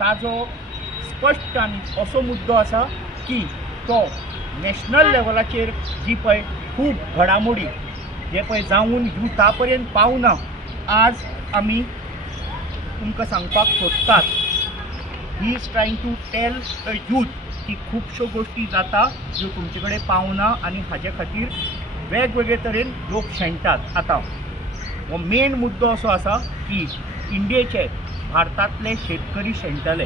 ताजो स्पश्ट आनी असो मुद्दो आसा की तो नॅशनल लेवलाचेर जी पळय खूब घडामोडी जे पळय जावन युथा पर्यंत पावना आज आमी तुमकां सांगपाक सोदतात. He is trying to tell the youth की खुबश्यो गोश्टी जाता ज्यो तुमचे कडेन पावना आनी हाजे खातीर वेगवेगळे तरेन लोक शेणटात. आतां हो मेन मुद्दो असो आसा की इंडियेचे भारतांतले शेतकरी शेणटले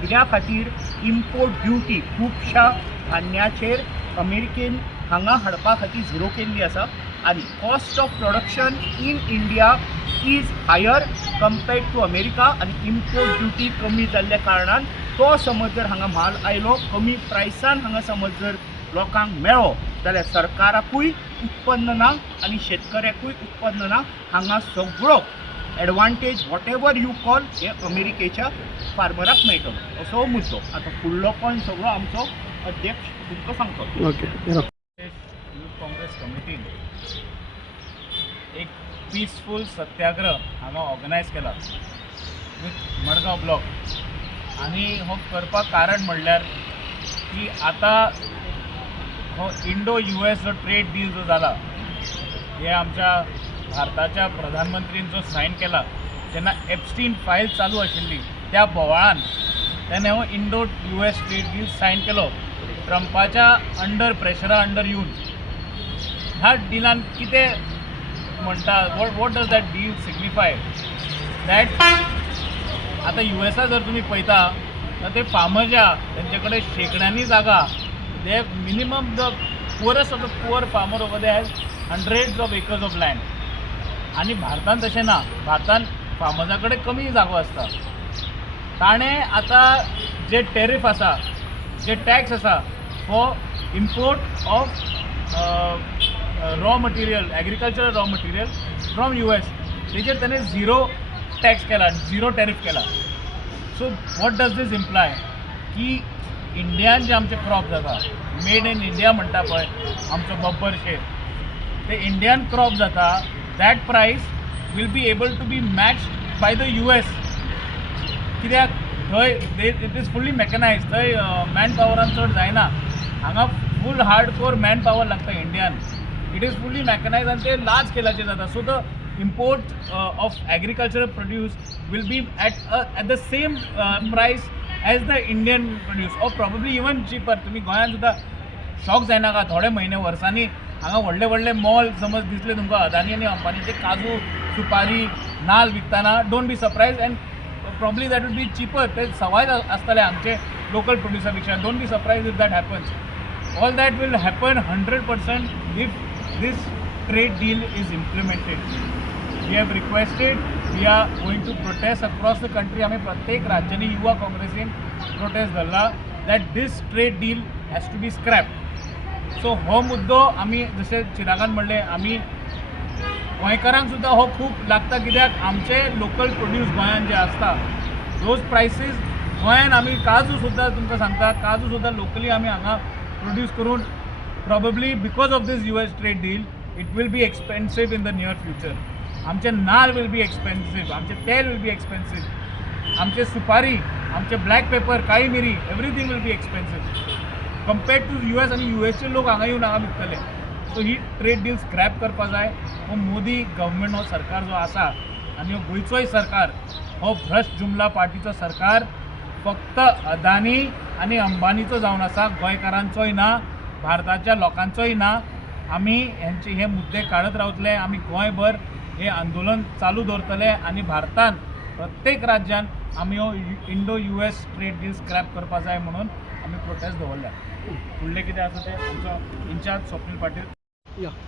कित्या खातीर इम्पोर्ट ड्युटी खुबश्या धान्याचेर अमेरिकेन हांगा हाडपा खातीर झिरो केल्ली आसा आनी cost of production in India is higher compared to America आनी इम्पोर्ट ड्युटी कमी जाल्ल्या कारणान तो समज जर हांगा म्हाल आयलो कमी प्रायसान हांगा समज जर लोकांक मेळ्ळो जाल्यार सरकाराकूय उत्पन्न ना आनी शेतकऱ्याकूय उत्पन्न ना. हांगा सगळो advantage what ever you call हे अमेरिकेच्या फार्मराक मेळटलो असो मुद्दो. आतां फुडलो पॉयंट सगळो आमचो अध्यक्ष तुमकां सांगतलो. यूथ काँग्रेस कमिटीन एक पीसफूल सत्याग्रह हांगा ऑर्गनायज केला विथ मडगांव ब्लॉक आनी हो करपाक कारण म्हणल्यार की आतां हो इंडो US जो ट्रेड डील जो जाला हे आमच्या भारताच्या प्रधानमंत्रीन जो सायन केला जेन्ना एप्स्टीन फायल चालू आशिल्ली त्या बोवाळान तेणें हो Indo US trade deal sign केलो ट्रंपाच्या अंडर प्रेशरा अंडर येवन. ह्या डिलान कितें म्हणटा what does that deal signify that आतां USA जर तुमी पळयता जाल्यार ते फार्मर जे आहा तेंचे कडेन शेकड्यांनी जागा they minimum the poorest of the poor farmer over they has hundreds of acres of land आनी भारतांत तशें ना. भारतांत फार्मर्सा कडेन कमी जागो आसता. ताणें आतां जे टॅरिफ आसा जे टॅक्स आसा for import of raw material agricultural raw material from US तेजेर ताणें झिरो टॅक्स केला झिरो टॅरिफ केला. So what does this imply की इंडियान जे आमचे क्रॉप जाता मेड इन इंडिया म्हणटा पळय आमचो बब्बर शेर ते इंडियन क्रॉप जाता that price will be able to be matched by the US कित्याक थंय इट इज फुल्ली मॅकनायज थंय मॅन पावरान चड जायना. हांगा full hard core manpower लागता इंडियान. इट इज फुल्ली मॅकनायज आनी ते लार्ज स्केलाचेर जाता. So the import of agricultural produce will be at the same price as the Indian produce or probably even cheaper. तुमी गोंयांत सुद्दां शॉक जायनाका थोडे म्हयने वर्सांनी हांगा व्हडले व्हडले मॉल समज दिसले तुमकां अदानी आनी अंबानीचे काजू सुपारी नाल्ल विकताना don't be surprise and probably that would be cheaper. ते सवाय आसतले आमचे लोकल प्रोड्युसा पेक्षा. Don't be surprise if that happens. All that will happen 100% if this trade deal is implemented. We have requested, we are going to protest across the country. आम्ही प्रत्येक राज्यांनी युवा काँग्रेसीन प्रोटेस्ट धरला that this trade deal has to be scrapped. So हो मुद्दो आमी जशें चिरागान म्हणलें आमी गोंयकारांक सुद्दां हो खूब लागता कित्याक आमचे लोकल प्रोड्यूस गोंयान जे आसता दोज प्रायसीस गोंयान आमी काजू सुद्दां तुमकां सांगता काजू सुद्दां लोकली आमी हांगा प्रोड्यूस करून probably because of this US trade deal it will be expensive in the near future. आमचे नाल will be expensive, आमचे तेल will be expensive, आमचे सुपारी आमचे ब्लॅक पेपर काळी मिरी everything will be expensive compared to US आणि USचे लोक हांगा येवन हांगा विकतले. सो ही ट्रेड डील स्क्रॅप करपा जाय. हो मोदी गव्हर्मेंट हो सरकार जो आसा आनी हो गोंयचोय सरकार हो भ्रश्ट जुमला पार्टीचो सरकार फक्त अदानी आनी अंबानीचो जावन आसा गोंयकारांचोय ना भारताच्या लोकांचोय ना. आमी हेंचे हे मुद्दे काढत रावतले. आमी गोंयभर हे आंदोलन चालू दवरतले आनी भारतान प्रत्येक राज्यान आमी हो Indo US trade deal scrap करपा जाय म्हणून आमी प्रोटेस्ट दवरल्या. फुडलें कितें आसा तें आमचो इंचार्ज स्वप्नील पाटील.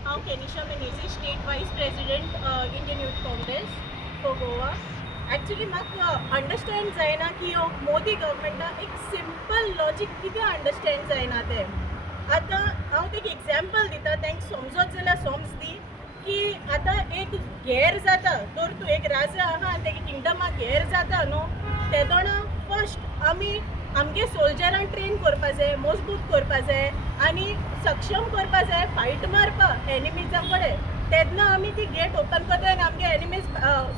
हांव केनिशा मेनेझी स्टेट वायस president Indian youth Congress for Goa. Actually म्हाका अंडरस्टँड जायना की हो मोदी गव्हर्मेंटाक एक सिंपल लॉजीक कितें अंडरस्टँड जायना तें. आतां हांव तेका एग्जाम्पल दिता तांकां समजत जाल्यार समज दी की आतां एक घेर जाता तर तूं एक राजा आहा आनी तेगे किंगडमाक घेर जाता न्हू ते दोना फर्स्ट आमी आमगे सोल्जरांक ट्रेन करपा जाय मजबूत करपा जाय आनी सक्षम करपा जाय फायट मारपा एनिमीजा कडेन. तेन्ना आमी ती गेट ओपन करताय आनी आमगे एनिमीज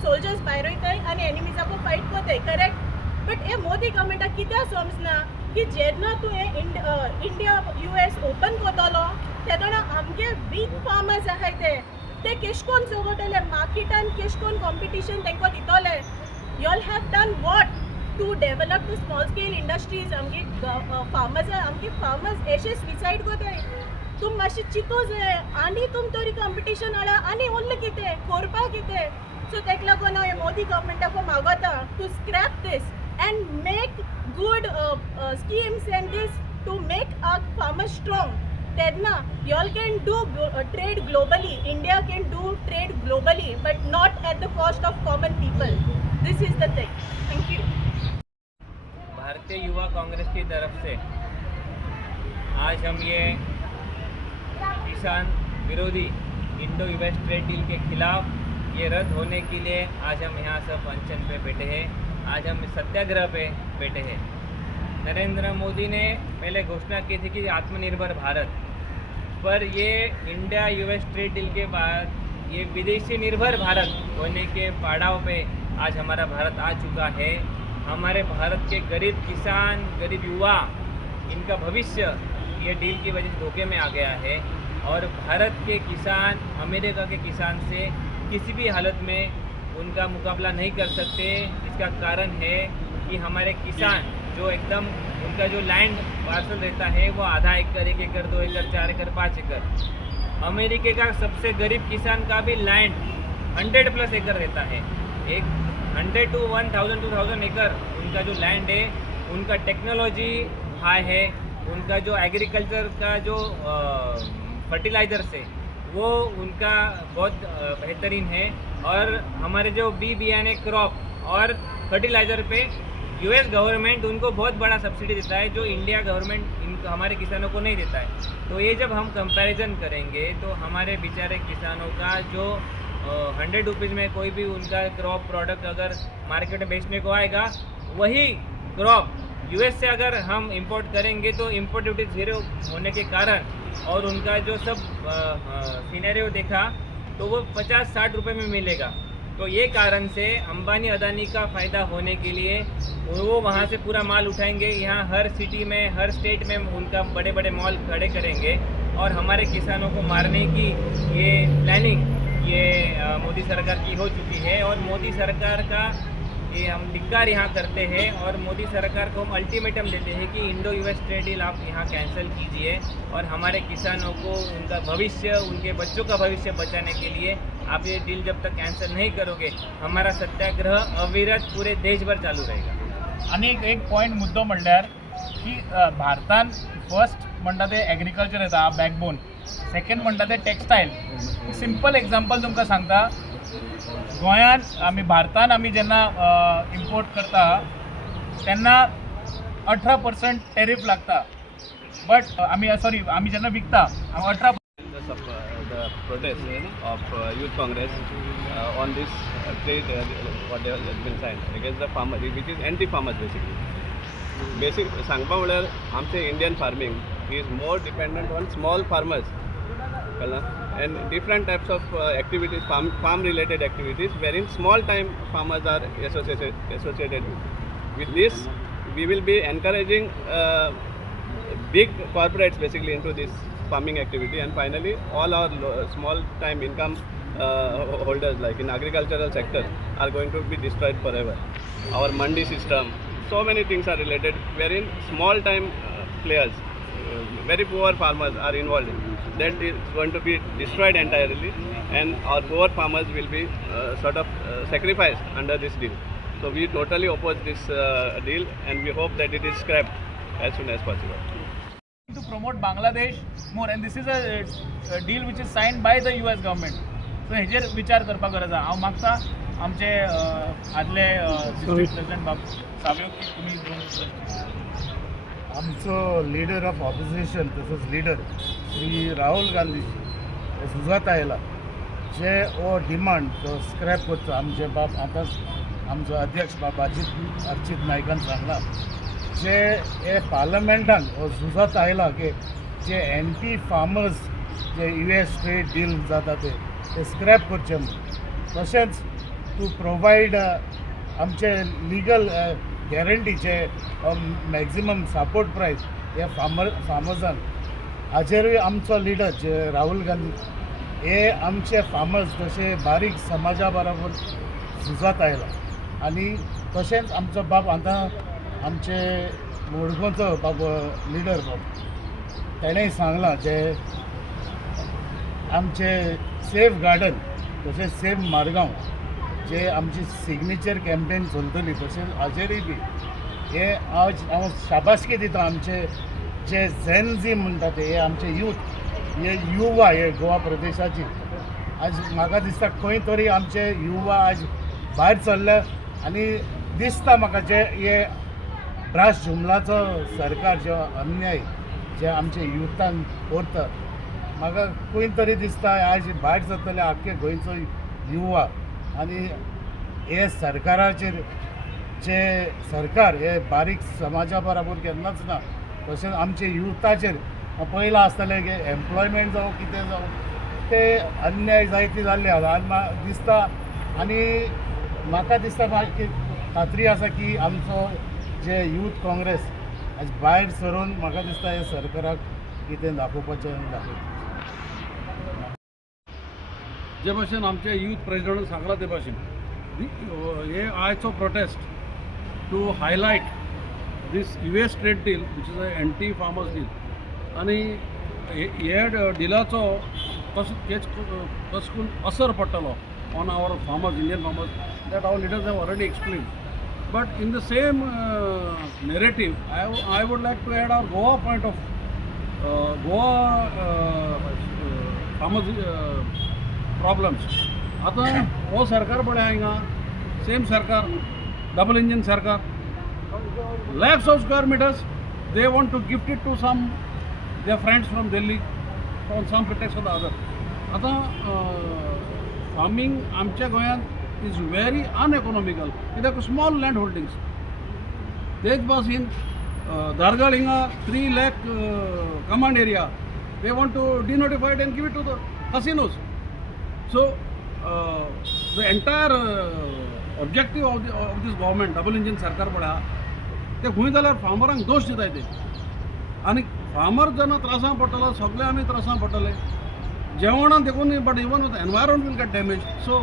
सोल्जर्स भायर वयताय आनी एनिमीजाको फायट करताय. करेक्ट. बट हे मोदी गव्हर्मेंटाक कित्याक समजना की जेन्ना तूं हे इंडिया US ओपन करतलो तेन्ना आमगे वीक फार्मर्स आहाय ते केश कोन चवतले मार्केटान केश कोन कॉम्पिटिशन तेंको दितले y'all have done what to develop the small scale industries आमगे फार्मर्स एशे सुसायड कोताय तुम मातशें चिंतू जाय आनी तुम तरी कॉम्पिटिशन हाडा आनी उरलें कितें करपा कितें सो तेका लागून हांव मोदी गव्हर्मेंटाक मागता to scrap this and make good schemes and this to make our farmers strong. Then y'all can do trade globally. India can do trade globally, but not at the cost of common people. This is the thing. Thank you. Bharatiya Yuva Congress की तरफ से आज हम ये किसान विरोधी Indo US trade deal के खिलाफ ये रद्द होने के लिए आज हम यहाँ सब अनशन पे बैठे हैं। आज हम सत्याग्रह पे बैठे हैं। नरेंद्र मोदी ने पहले घोषणा की थी कि आत्मनिर्भर भारत, पर ये इंडिया यूएस ट्रेड डील के बाद ये विदेशी निर्भर भारत होने के पड़ाव पे आज हमारा भारत आ चुका है। हमारे भारत के गरीब किसान, गरीब युवा, इनका भविष्य ये डील की वजह से धोखे में आ गया है और भारत के किसान अमेरिका के किसान से किसी भी हालत में उनका मुकाबला नहीं कर सकते। इसका कारण है कि हमारे किसान जो एकदम उनका जो लैंड पार्सल रहता है वो आधा एकड़, 1 एकड़, 2 एकड़, 4 एकड़, 5 एकड़। अमेरिका का सबसे गरीब किसान का भी लैंड 100+ एकड़ रहता है। एक 100 to 1000 2000 एकड़ उनका जो लैंड है, उनका टेक्नोलॉजी हाई है, उनका जो एग्रीकल्चर का जो फर्टिलाइजर्स है वो उनका बहुत बेहतरीन है और हमारे जो बियाने क्रॉप और फर्टिलाइज़र पे यूएस गवर्नमेंट उनको बहुत बड़ा सब्सिडी देता है जो इंडिया गवर्नमेंट हमारे किसानों को नहीं देता है। तो ये जब हम कंपैरिजन करेंगे तो हमारे बेचारे किसानों का जो 100 रुपीज़ में कोई भी उनका क्रॉप प्रोडक्ट अगर मार्केट में बेचने को आएगा, वही क्रॉप यूएस से अगर हम इंपोर्ट करेंगे तो इंपोर्ट ड्यूटी 0 होने के कारण और उनका जो सब सिनेरियो देखा तो वो 50-60 रुपये में मिलेगा। तो ये कारण से अंबानी अदानी का फ़ायदा होने के लिए वो वहाँ से पूरा माल उठाएंगे, यहाँ हर सिटी में, हर स्टेट में उनका बड़े बड़े मॉल खड़े करेंगे और हमारे किसानों को मारने की ये प्लानिंग ये मोदी सरकार की हो चुकी है। और मोदी सरकार का ये हम धिक्कार यहाँ करते हैं और मोदी सरकार को हम अल्टीमेटम देते हैं कि इंडो यूएस ट्रेड डील आप यहाँ कैंसिल कीजिए और हमारे किसानों को उनका भविष्य, उनके बच्चों का भविष्य बचाने के लिए आप ये डील जब तक कैंसिल नहीं करोगे, हमारा सत्याग्रह अविरत पूरे देशभर चालू रहेगा। आणि एक पॉइंट मुद्दो म्हणल्यार की भारतान फर्स्ट म्हणटा ते एग्रीकल्चर येता बॅकबोन, सेकंड म्हणटा ते टेक्सटायल। सिंपल एग्जांपल तुमकां सांगता, गोंयांत भारतान आमी जेन्ना इम्पोर्ट करता तेन्ना 18% टॅरिफ लागता, बट आमी जेन्ना विकता 18%। The protest of Youth Congress on this trade what has been signed against the farmer, which is anti-farmers basically. सांगपा म्हळ्यार आमचे Indian farming is more dependent on small farmers, and different types of activities, farm related activities, wherein small time farmers are associated with. With this, we will be encouraging big corporates basically into this farming activity, and finally all our small time income holders like in agricultural sector are going to be destroyed forever. Our mandi system, so many things are related wherein small time players, very poor farmers are involved in. That is going to be destroyed entirely, and our poor farmers will be sort of sacrificed under this deal. So we totally oppose this deal, and we hope that it is scrapped as soon as possible. To promote Bangladesh more, and this is a deal which is signed by the US government. So हेजेर विचार करपाक गरज आहा। हांव मागता आमचे आदले district president बाबू सावयोग की तुमी आमचो लीडर ऑफ ऑपोजिशन तसोच लीडर श्री राहुल गांधी हे सुजात आयला जे हो डिमांड तो स्क्रॅप करता आमचे बाब आतां आमचो अध्यक्ष बाब अर्चित नायकान सांगला जे हे पार्लमेंटान हो सुजात आयला की जे एंटी फार्मर्स जे US ट्रेड डील जाता ते स्क्रॅप करचे म्हणून, तशेंच टू प्रोवायड आमचे लिगल गॅरंटीचे मॅक्झिमम सपोर्ट प्रायस हे फार्मर्सान हाचेरूय आमचो लिडर जे राहुल गांधी हे आमचे फार्मर्स तशे बारीक समाजा बरोबर झुजत आयला आनी तशेंच आमचो बाब आतां आमचे मडगांवचो बाब लिडर बाब तेणेंय सांगलां जे आमचे सेफ गार्डन तशेंच सेफ मारगांव जे आमची सिग्नेचर कॅम्पेन चलतली तशेंच हाजेरूय बी हे हांव शाबासकी दिता आमचे जे झेन झी म्हणटा ते हे आमचे यूथ हे युवा हे गोवा प्रदेशाची आज म्हाका दिसता खंय तरी आमचे युवा आज भायर सरले आनी दिसता म्हाका जे हे भ्राश जुमलाचो सरकार जो अन्याय जे आमचे युथान करता म्हाका खंय तरी दिसता आज भायर सरतले आख्खे गोंयचो युवा आनी हे सरकाराचेर जे सरकार हे बारीक समाजा बरोबर केन्नाच ना तशेंच आमचे युथाचेर पयला आसतले की एम्प्लॉयमेंट जावं कितें जावं ते अन्याय जायते जाल्ले आसा आनी म्हाका दिसता आनी म्हाका दिसता म्हाका खात्री आसा की आमचो जे यूथ काँग्रेस आज भायर सरून म्हाका दिसता हे सरकाराक कितें दाखोवपाचें दाखयता जे भाशेन आमचे यूथ प्रेसिडेंटान सांगला ते भाशेन हे आयचो protest to highlight this US trade deal which is a anti farmers deal आनी हे डिलाचो कस करून असर पडटलो on our farmers Indian farmers that our leaders have already explain but in the same narrative I would like to add our Goa point of Goa farmers problems आतां हो सरकार पळय हिंगा सेम सरकार डबल इंजन सरकार lakhs of square metres they want to gift it to some their friends from Delhi from some pretext of the other आतां farming आमच्या गोंयांत इज व्हेरी अनइकॉनॉमिकल कित्याक स्मॉल लँड होल्डिंग्स तेच भाशेन दारगळ हिंगा 3 lakh command area they want to denotify it and give it to the casinos. So the entire objective of this government, double engine सरकार पळय आहा ते खंय जाल्यार फार्मरांक दोश दिताय ते आनी फार्मर जेन्ना त्रासां पडटलो सगळे आमी त्रासां पडटले जेवणान देखून but even with environment will get damage so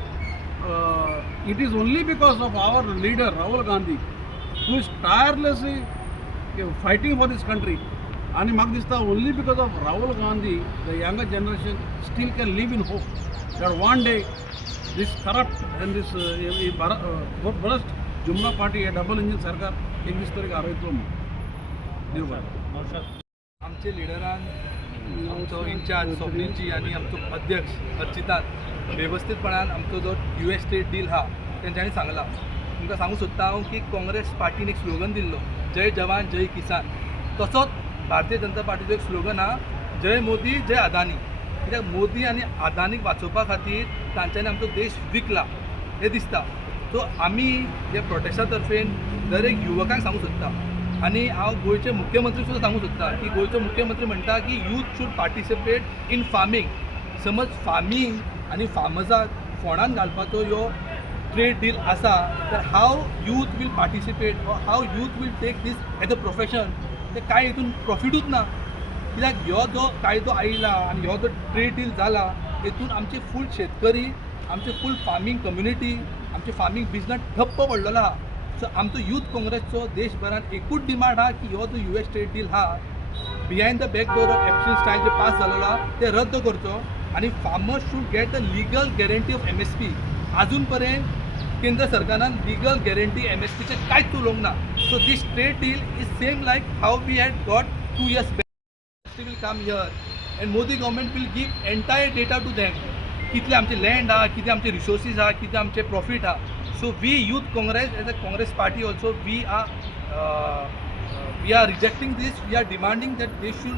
it is only because of our leader Rahul Gandhi who is tirelessly fighting for this country आणि म्हाका दिसता only because of Rahul Gandhi the younger generation still can live in hope that one day this corrupt and this भ्रष्ट जुमला party हे double engine सरकार एक दीस तरी हारयतलो देव बरें. आमचे लिडरान आमचो इंचार्ज स्वप्नीलजी आनी आमचो अध्यक्ष अर्चितान वेवस्थीतपणान आमचो जो US ट्रेड डील हा तेंच्यांनी सांगला तुमकां सांगूंक सोदता हांव की काँग्रेस पार्टीन एक स्लोगन दिल्लो जय जवान जय किसान तसोच भारतीय जनता पार्टीचो एक स्लोगन हा जय मोदी जय अदानी कित्याक मोदी आनी अदानीक वाचोवपा खातीर तांच्यांनी आमचो देश विकला हें दिसता सो आमी हे प्रोटेस्टा तर्फेन दर एक युवकांक सांगूंक सोदता आनी हांव गोंयचे मुख्यमंत्री सुद्दां सांगूंक सोदता की गोंयचो मुख्यमंत्री म्हणटा की youth should participate in farming समज फार्मींग आनी फार्मर्साक फोंडान घालपाचो ह्यो ट्रेड डील आसा तर how youth will participate or how youth will take this as a profession ते कांय हितून प्रॉफिटूच ना कित्याक ह्यो जो कायदो आयला आनी ह्यो जो ट्रेड डील जाला हेतून आमचे फूल शेतकरी आमचे फूल फार्मींग कम्युनिटी आमचे फार्मींग बिजनस ठप्प पडलेलो आहा सो आमचो यूथ काँग्रेसचो देशभरान एकूच डिमांड आहा की हो जो US ट्रेड डील हा behind the back door of एप्सिल style जे पास जालेलो आहा ते रद्द करचो आनी farmers should get the legal guarantee of MSP अजून पर्यंत केंद्र सरकारान लिगल गॅरंटी MSPचे कांयच उलोवंक ना so this trade deal is same like how we had got 2 years back. Will come here and Modi government will give entire data to them कितले आमचे land हा किती आमचे रिसोर्सीस हा किती आमचे प्रॉफिट हा so we youth Congress as a Congress party also we are rejecting this we are demanding that they should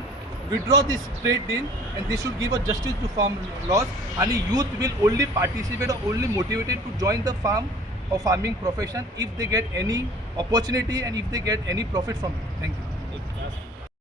withdraw this trade deal and they should give a justice to farm laws and youth will only participate or only motivated to join the farm or farming profession if they get any opportunity and if they get any profit from it. Thank you.